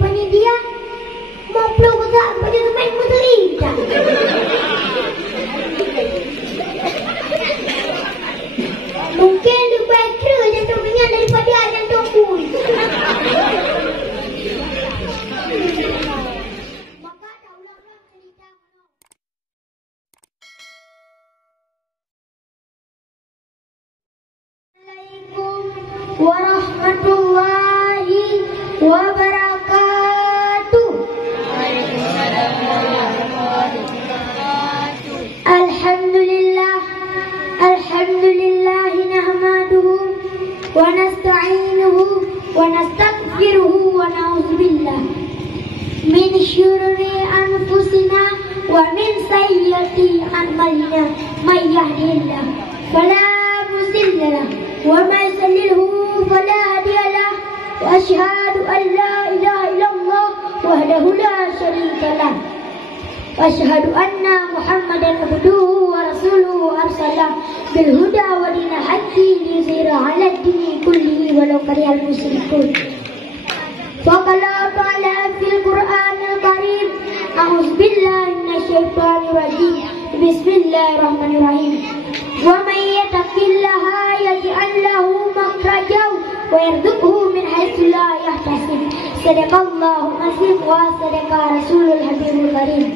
panggil dia mau peluk ke tak pada tu main menteri tak. Mungkin dia better jantung minyak daripada jantung pun. Maka dah ulang-ulang cerita. Assalamualaikum warahmatullahi wabarakatuh. Alhamdulillah, alhamdulillah nahmaduhu wa nasta'inuhu wa nastaghfiruhu wa na'udzubillah min syururi anfusina wa min sayyiati a'malina may yahdihillah fala mudilla lahu wa may yudlilhu fala hadiya lahu wa asyhadu an la ilaha illallah wahdahu la syarika lahu wa asyhadu anna Muhammadan abduhu wa rasuluhu arsalahu bil huda wa dinil haqqi liyuzhira 'ala ad-dini kullihi walau karihal musyrikun. Faqala ta'ala fil Qur'anil Karim a'udzu billahi minasy syaithanir rajim. Bismillahirrahmanirrahim. Wa may yattaqillaha yaj'al lahu makhrajan wa yarzuqhu min haitsu la yahtasib. Sadaqallahu azim wa sadaqa rasulul habibul karim.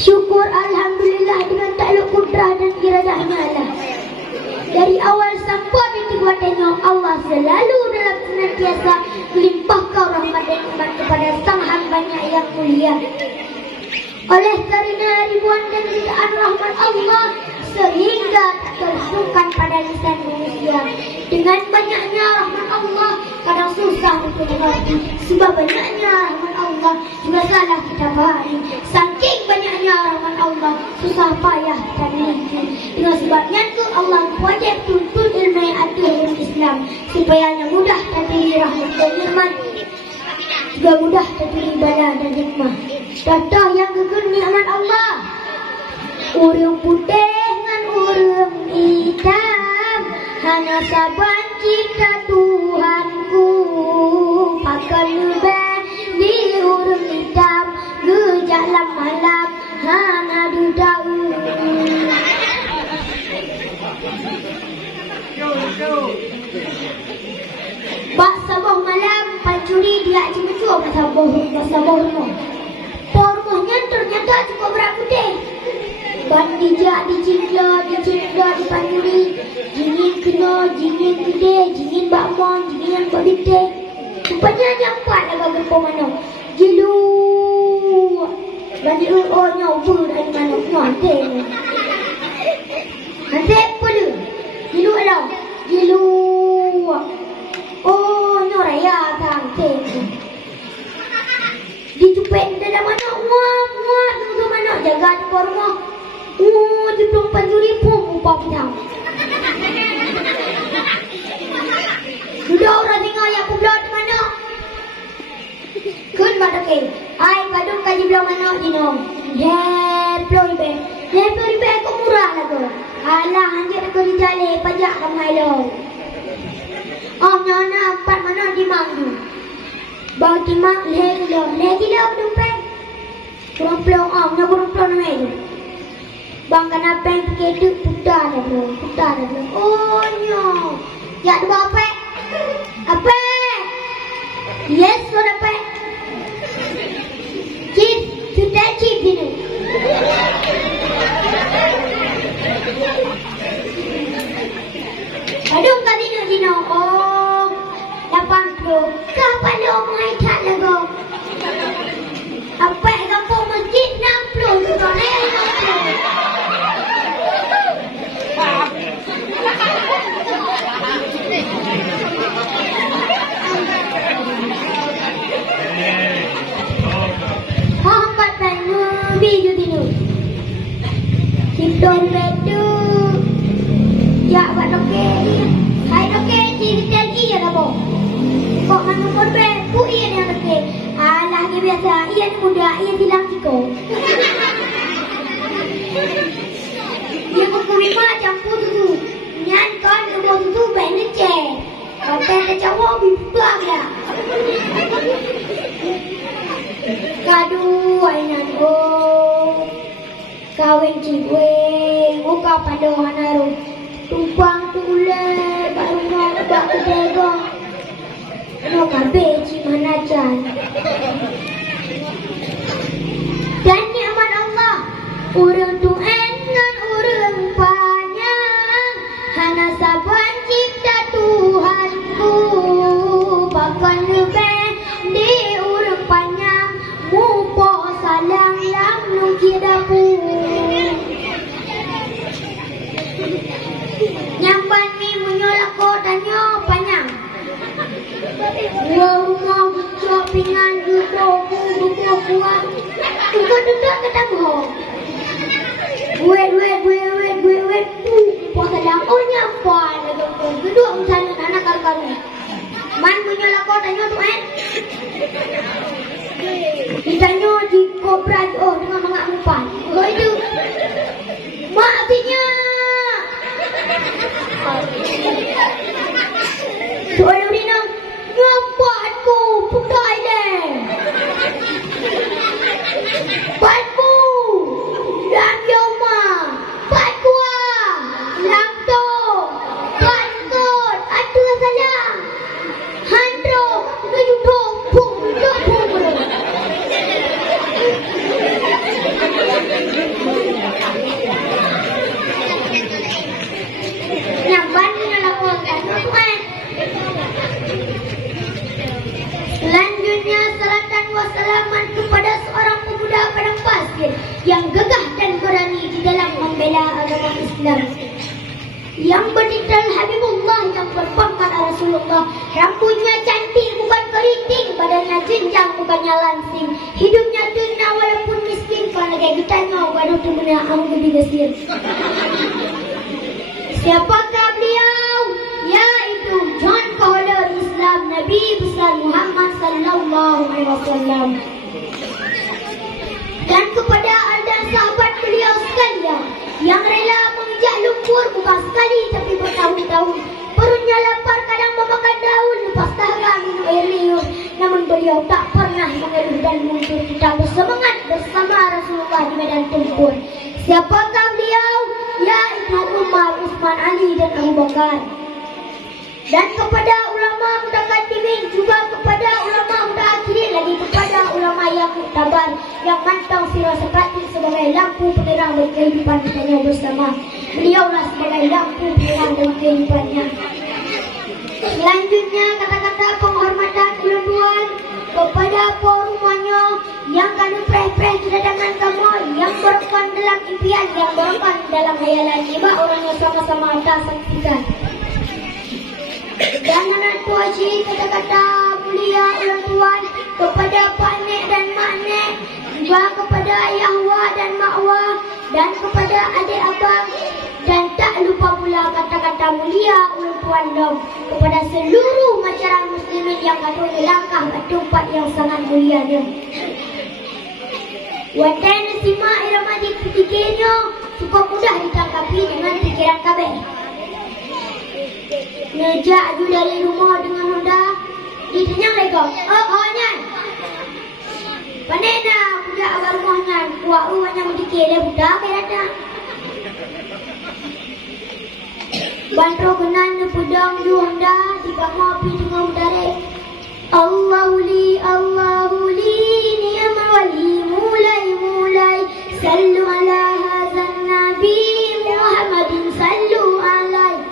Syukur alhamdulillah dengan takluk kudrah dan iradahnya Allah. Dari awal sampai detik waktunya Allah selalu dalam senantiasa melimpahkan rahmat dan iman kepada sang hambanya yang mulia. Oleh karena ribuan dan jutaan rahmat Allah sehingga tak tersungkan pada lisan manusia. Dengan banyaknya rahmat Allah kadang susah untuk mengerti. Sebab banyaknya rahmat Allah juga salah kita pahami. Saking banyaknya rahmat Allah susah payah kita miliki. Dengan sebabnya itu Allah wajib tuntut ilmu yang ada dalam Islam supaya mudah terpilih rahmat dan nikmat, juga mudah terpilih bala dan hikmah. Contoh yang gugur nikmat Allah, urang putih dengan urang hitam, hanya saban cipta Tuhanku. Pakai lebih di urang hitam, gejak malam hana dudau. Bak sabah malam pancuri dia cuma sabah rumah. Pormohnya ternyata cukup berat putih. Ban dijak, dicingla, dipancuri. Jingin kena, jingin gede, jingin bakmon, jingin bak bitik. Rupanya nyampat lah gagap mana. Jilu. Bagi nyoba dari mana. Nanti. Nanti apa dia? Jilu lah. Jilu. Oh, nyoraya tante. Dijupek dalam mana? Muat. Itu mana? Jaga di rumah. Di 24,000 upah pinang. Sudah orang tinggal yang pulau di mana? Kun mata ke? Ai kadung kaji belah mana jinom? Leplo aku murah lah tu. Alah anjir aku di jale pajak ramai lo. Oh nyana 4 mana di mangdu. Bau timak lagi lo dompet. Kurang pelong kurang pelong nama itu. Bang kenapa yang keduk putar dah bro. Oh nyo. Ya dua apa? Apa? Yes, so apa? Chip, kita chip ini. Aduh kami nak dino. Oh, 80. Kapan lo mai tak lagu? Apa kampung masjid 60 tu kan? Hambat panu video dino. Sidon bedu. Ya buat oke. Hai oke cerita iya lah boh. Kok manu korbe pu iya yang oke. Alah ni biasa iya ni muda iya hilang tiko. Dia kuku lima campur tu. Nyan kan kubu tu baik leceh. Pakai cowok bimbang ya. Kadu ainan kawin ciwe muka pada hanaru tumpang tule baru ngobak kedego no kabe cimanajan dan nyaman Allah urang Tuhan ngan urang panjang hana saban cipta Tuhanku bahkan lebih di urang panjang mupo salang lam nukidaku nyamban mi munyolak kotanyo panjang rumah shoppingan buku kuat tuka ketemu gue puasa dakonya apa kedua misalnya anak kamu man munyolak kotanyo tuh ditanya di kobra dengan mangak umpan itu maafnya soal ini ngapaanku putih deh patku dan yoma patku langto patkot atu salah handro nujudo pung nyamban melakukan Tuhan. Selanjutnya salatan wassalaman kepada seorang pemuda padang pasir yang gagah dan berani di dalam membela agama Islam. Yang berdiktal Habibullah yang berpangkat Rasulullah. Rambutnya cantik bukan keriting, badannya jenjang bukannya langsing. Hidupnya tuna walaupun miskin, kalau kayak ditanya baru tu benda aku bigasir. Siapakah beliau? Yaitu John Kohler Islam Nabi besar Muhammad sallallahu alaihi wasallam. Dan kepada dan sahabat beliau sekalian yang rela menginjak lumpur bukan sekali tapi bertahun-tahun. Perutnya lapar kadang memakan daun lepas dahaga minum air liur. Namun beliau tak pernah mengeluh dan mundur, tetap bersemangat bersama Rasulullah di medan tempur. Siapakah beliau? Yaitu Umar, Utsman, Ali dan Abu Bakar. Dan kepada ulama mutaqaddimin, juga kepada ulama mutaakhirin, lagi kepada ulama yang muktabar, yang mantau firasat praktik sebagai lampu penerang bagi kehidupan kita bersama. Beliaulah sebagai lampu penerang bagi kehidupannya. Selanjutnya kata-kata penghormatan tuan-tuan kepada porumnya yang kanu preh-preh kedatangan kamu, yang berkan dalam impian, yang berkan dalam hayalan, iba orang yang sama-sama tak saksikan. Dan anak tua cik kata-kata mulia orang tuan kepada Pak Nek dan Mak Nek, juga kepada Ayah Wah dan Mak Wah, dan kepada adik abang, dan tak lupa pula kata-kata mulia orang tuan dom kepada seluruh masyarakat muslimin yang ada di langkah ke tempat yang sangat mulia ni. Watan simak irama dikirnya cukup mudah ditangkapi dengan fikiran kabeh. Ngejak aju dari rumah dengan Honda, ditanya lego, nyan. Panena budak abang rumah nyan, kuat ruangnya mendikir dia budak kaya datang. Bantro kenan pudang di Honda, di bawah api dengan udara. Allahu li, ni'mal wali, mulai. Sallu ala hazan Nabi Muhammadin, sallu alaihi.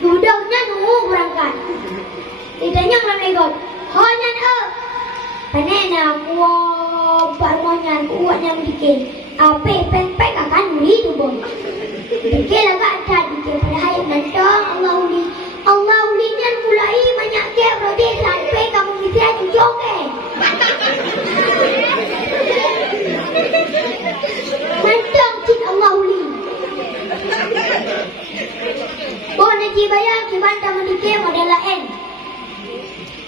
Duduknya nunggu berangkat. Ditanya orang legot, honyan panena kuat barmonyan kuatnya mendikir. Apa pempek akan hidup bon. Dikir agak ada dikir pada hayat nantong Allah uli nyan mulai banyak ke rode sampai kamu bisa jujur ke. Nantong cik Allah uli. Boleh dibayang kibantah mendikir model lain.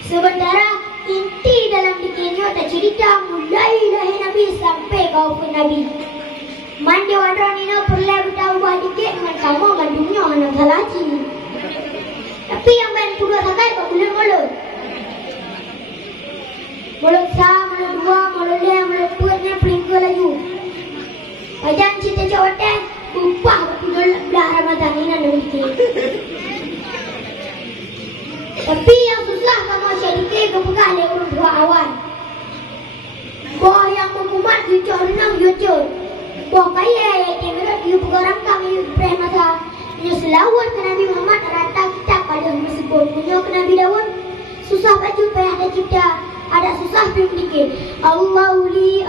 Sementara inti dalam dikirnya tak cerita mulai lahir Nabi sampai kau pun Nabi. Mandi wadron ini perlu bertahu dikit dengan kamu dan dunia anak salaci. Tapi yang main puluh pakai buat mulut. Mulut sah, mulut dua, mulut leh, mulut puatnya pelingga lagi. Ajan cita cawatnya, upah betul belah Ramadan ini nanti. Tapi yang susah kamu sedikit kepegang oleh orang tua awal. Boh yang mengumat jujur renang jujur. Boh kaya yang kemerut you pegarang kami premasa. Nyo selawat ke Nabi Muhammad rata kita pada meskipun nyo ke Nabi Dawud susah baju payah ada cipta ada susah pun dikit. Allahu li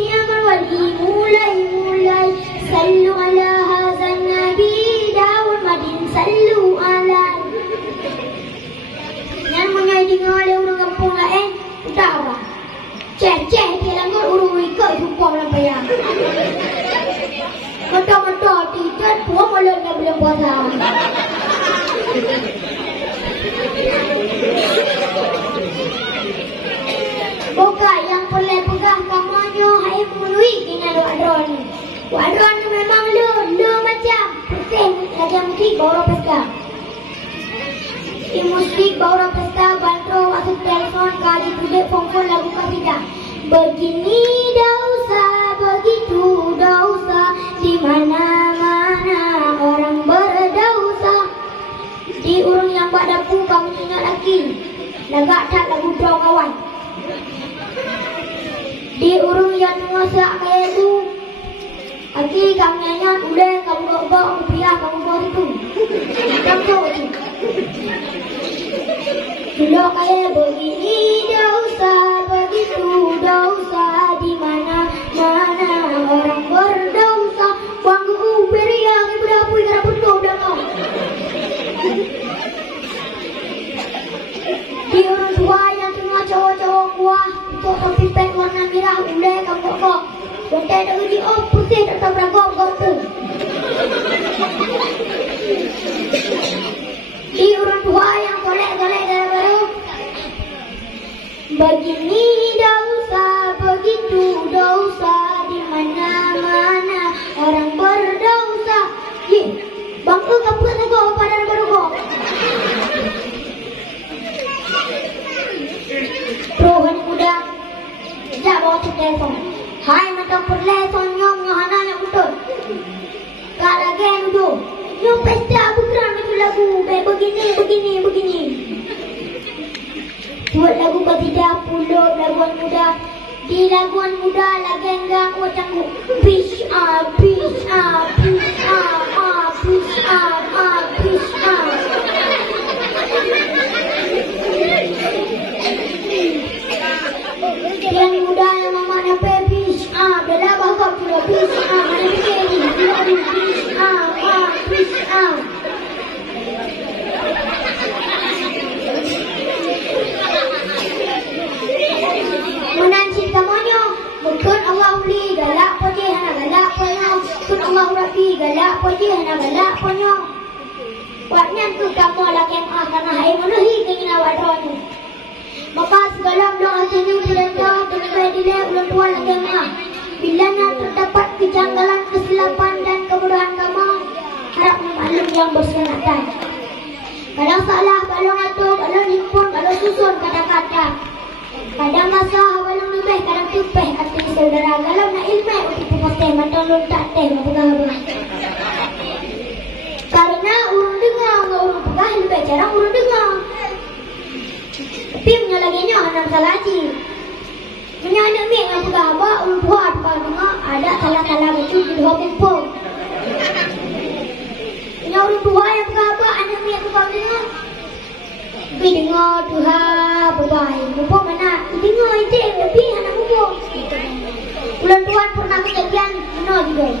ni'mal wali mulai sallu ala hazan Nabi Dawud madin sallu ala. Yang menyai dengar oleh orang kampung lain udah apa? Ceh dia langgar urung ikut jumpa dalam payah. Mata-mata tidak puas mulutnya belum puasa. Buka yang boleh pegang kamarnya hai memenuhi dengan wadron. Wadron memang lu macam putih lagi musik baru pesta. Di musik baru pesta bantro masuk telefon kali tulis phone lagu kasidah. Begini dosa, begitu dosa, di mana-mana orang berdosa. Di urung yang buat dapur kamu ingat lagi, lagak tak lagu draw kawan. Di urung yang mengosak kayak itu, lagi kamu nyanyi, udah kamu gak rupiah, kamu bawa itu. Kamu itu. Dulu kayak begini dosa, begitu dosa, di mana-mana orang berdosa. Bangku uber yang ibu dapur ikan pun udah kau. Di orang tua yang semua cowok-cowok kuah itu topi pen warna merah udah kamu kok. Bentar dah di putih atau beragam tu. Di orang tua yang golek-golek darah baru. Begini dosa, begitu dosa, di mana-mana orang berdosa. Bangku kapur aku pada baru kok. Rohan muda, jak bawa telefon. Hai mata perleson nyong hana yang betul. Kak lagi dulu. Nyong pesta bukan itu lagu begini. Buat lagu ketiga puluh laguan muda. Di laguan muda lagi enggak wajang fish up. Yang muda yang mama nape fish up. Dah bakal sudah fish up. Mana fikir fish up. Menancit kamunya, mungkin Allah uli galak pojeh hana galak ponyo, mungkin Allah rapi galak pojeh hana galak ponyo. Waknya tu kamu lagi karena hai menuhi keinginan wadron. Maka segala doa sini berdoa dengan dile ulang tua lagi mah. Bila nak terdapat kejanggalan, kesilapan dan kebodohan kamu, harap maklum yang bersengatan. Kadang salah, balong atur, balong himpun, balong susun kata-kata. Kadang masalah, balong lebih, kadang tupeh hati saudara. Kalau nak ilmu, untuk putih, matang lontak teh, berpegah-pegah. Karena urung dengar, urung pegah, lebih jarang urung dengar. Tapi menyalaginya anak salaji. Menyalak mek yang pegah, urung buat, kalau dengar, ada salah-salah betul di dua kumpul. Punya orang tua yang berapa anak mek pegah dengar. Tapi dengar Tuhan berbaik. Mumpuk mana? Dengar itu tapi anak mumpuk. Bulan tuan pernah kejadian benar juga.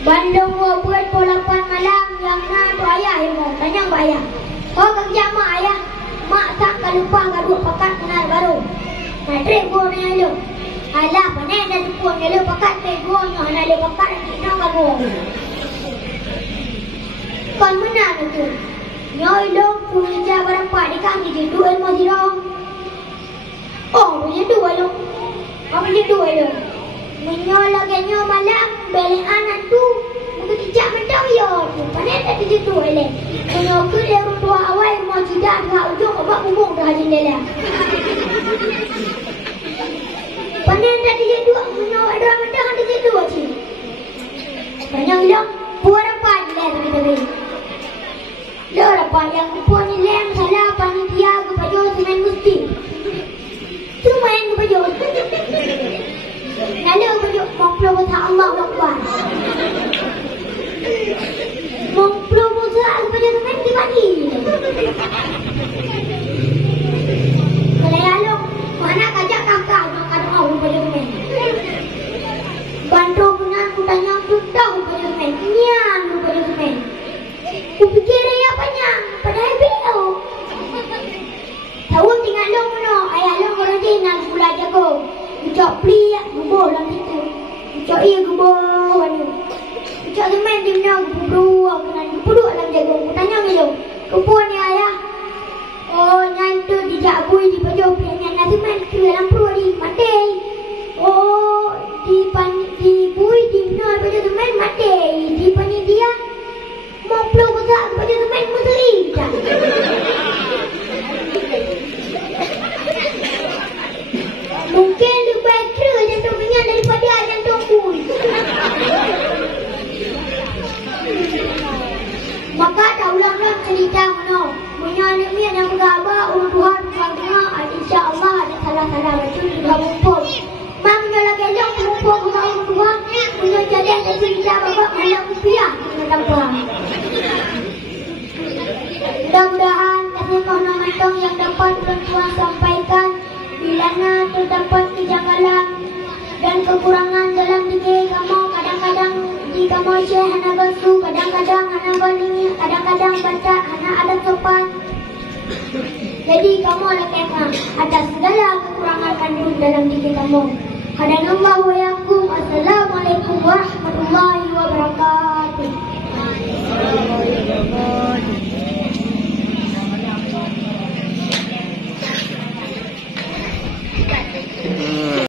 Bandung buat polapan malam yang tu ayah yang mau tanya ayah. Oh kerja mak ayah. Mak tak lupa gaduh pakat kenal baru. Nak trek gua ni lu. Alah panen dah tuan ni lu pakat trek gua nyo nak lu pakat nak gaduh. Kon menang tu. Nhoi lông phun ra barang pak di kaki je dua mau dirong. Oh punya dua lông. Apa punya dua lông? Menyol lagi nyol malam beli anak tu. Mungkin tidak mendam yo. Panen dah tujuh dua leh. Menyol tu dia orang tua jendela. Panen tadi dia dua, menawar drama dah ada dia dua sih. Banyak bilang, buat apa dia kita beri. Dia apa yang puan ni lem salah panitia kepada semen mesti. Cuma yang kepada. Nala kepada mempeluk besar Allah Akbar. Mempeluk besar kepada semen dibagi. Kalau lalu mana kajak kakak makan awal kepada semen. Bantu benar aku tanya sudah kepada semen. Nyan kepada semen. Aku fikir apanya pada IPO. Tahu tinggal long mana ayah long orang Cina gula jago. Ucap pli ya gubur dalam situ. Ucap iya gubur ni. Ucap semen di mana gubur kena gubur dalam jago. Aku tanya ngelo. Gubur ni ayah. Oh nyantu dijak bui di baju pianyan nasi semen tu dalam perut di mati. Oh di bui di mana baju semen mati. Di panitia mau peluk besar baju semen muslim tak? Mungkin lebih better jantung minyak daripada jantung pun. Maka dah ulang-ulang cerita mana minyak yang bergabar Tuhan berkata insya-Allah ada salah-salah macam sudah mumpul. Mam nyala gelong mumpul dengan Tuhan punya jadi ada cerita bapak malam rupiah dalam Tuhan. Mudah-mudahan kasih konon yang dapat Tuhan sampaikan bilana terdapat kejanggalan dan kekurangan dalam diri kamu. Kadang-kadang di kamu syekh hana basuh, kadang-kadang hana balingi, kadang-kadang baca hana ada sopan. Jadi kamu ada kena atas segala kekurangan kandung dalam diri kamu. Hadanallahu wa yakum.